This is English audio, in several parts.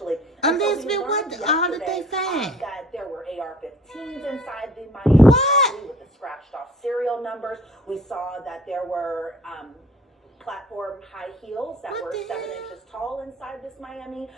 essentially. Elizabeth, what all did they find? That there were AR-15s inside the Miami property with the scratched off serial numbers. We saw that there were platform high heels that were 7 inches tall inside this Miami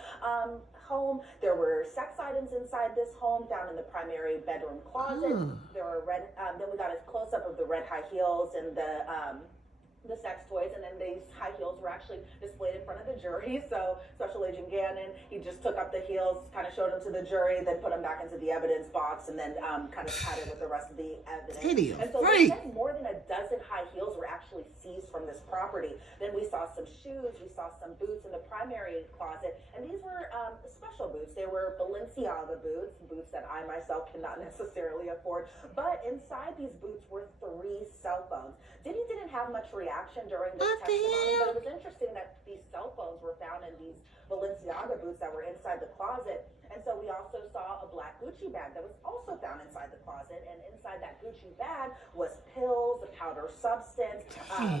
home. There were sex items inside this home found in the primary bedroom closet. There were then we got a close up of the red high heels and the sex toys, and then these high heels were actually displayed in front of the jury. So Special Agent Gannon, he just took up the heels, kind of showed them to the jury, then put them back into the evidence box, and then kind of had it with the rest of the evidence. And so they said more than a dozen high heels were actually seized from this property. Then we saw some shoes, we saw some boots in the primary closet, and these were special boots. They were Balenciaga boots that I myself cannot necessarily afford. But inside these boots were 3 cell phones. Diddy didn't have much reaction during this testimony, but it was interesting that these cell phones were found in these Balenciaga boots that were inside the closet. And so we also saw a black Gucci bag that was also found inside the closet, and inside that Gucci bag was pills, a powder substance.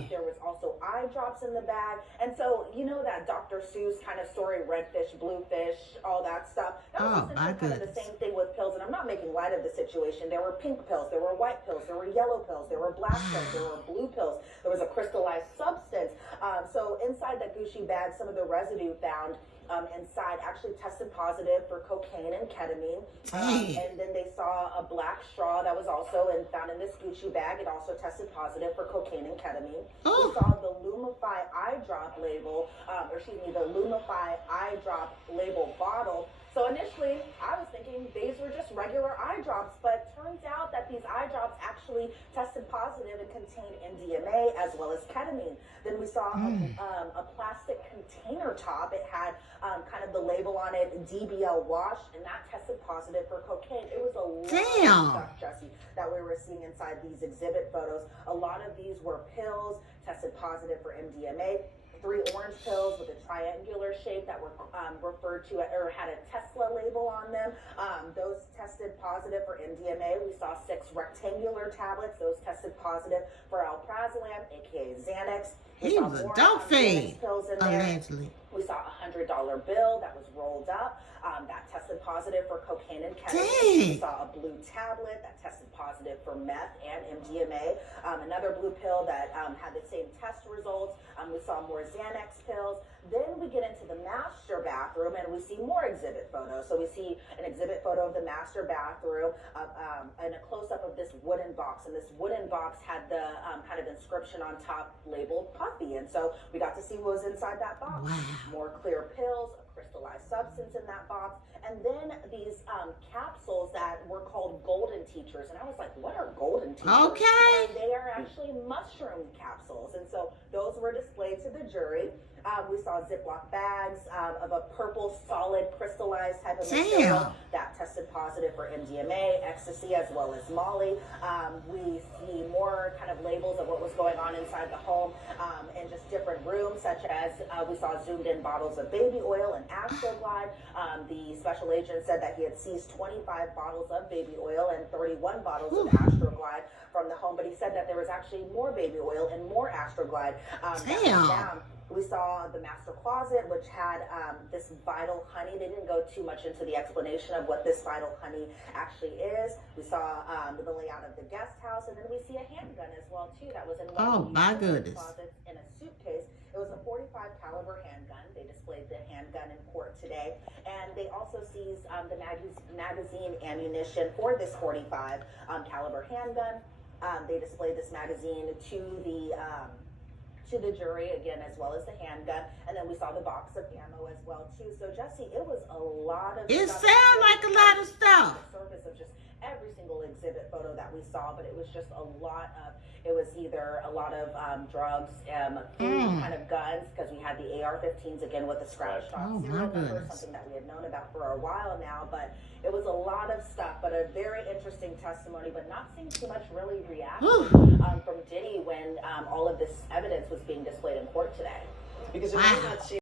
There was also eye drops in the bag. And so, you know that Dr. Seuss kind of story, red fish, blue fish, all that stuff. That was essentially kind of the same thing with pills, and I'm not making light of the situation. There were pink pills, there were white pills, there were yellow pills, there were black pills, there were blue pills, there was a crystallized substance. So inside that Gucci bag, some of the residue found inside actually tested positive for cocaine and ketamine. And then they saw a black straw that was also found in this Gucci bag. It also tested positive for cocaine and ketamine. We saw the Lumify eye drop label, the Lumify eye drop label bottle. So initially, I was thinking these were just regular eye drops, but turns out that these eye drops actually tested positive and contained MDMA as well as ketamine. Then we saw a plastic container top. It had kind of the label on it, DBL wash, and that tested positive for cocaine. It was a lot of stuff, Jesse, that we were seeing inside these exhibit photos. A lot of these were pills, tested positive for MDMA. 3 orange pills with a triangular shape that were referred to or had a Tesla label on them. Those tested positive for MDMA. We saw 6 rectangular tablets. Those tested positive for alprazolam, aka Xanax. He was a dope fiend, pills in allegedly. We saw a $100 bill that was rolled up. That tested positive for cocaine and ketamine. We saw a blue tablet that tested positive for meth and MDMA. Another blue pill that had the same test results. We saw more Xanax pills. Then we get into the master bathroom and we see more exhibit photos. So we see an exhibit photo of the master bathroom and a close-up of this wooden box. And this wooden box had the kind of inscription on top labeled Puffy. And so we got to see what was inside that box. More clear pills, a crystallized substance in that box, and then these capsules that were called golden teachers. And I was like, what are golden teachers? And they are actually mushroom capsules. And so those were displayed to the jury. We saw Ziploc bags of a purple solid crystallized type of material that tested positive for MDMA, ecstasy, as well as Molly. We see more kind of labels of what was going on inside the home in just different rooms, such as we saw zoomed in bottles of baby oil and Astroglide. The special agent said that he had seized 25 bottles of baby oil and 31 bottles of Astroglide from the home, but he said that there was actually more baby oil and more Astroglide down. We saw the master closet, which had this vital honey. They didn't go too much into the explanation of what this vital honey actually is. We saw the layout of the guest house, and then we see a handgun as well, too. That was in one of the closets in a suitcase. It was a .45 caliber handgun. They displayed the handgun in court today. And they also seized the magazine ammunition for this .45 caliber handgun. They displayed this magazine to the jury again, as well as the handgun, and then we saw the box of ammo as well too. So Jesse, it was a lot of it sounded like a lot of stuff. The surface of just every single exhibit photo that we saw, but it was just a lot of, it was either a lot of drugs, food kind of guns, because we had the AR-15s again with the scratched off serial number, something that we had known about for a while now, but it was a lot of stuff, but a very interesting testimony, but not seeing too much really reaction from Diddy when all of this evidence was being displayed in court today. Because it might not seem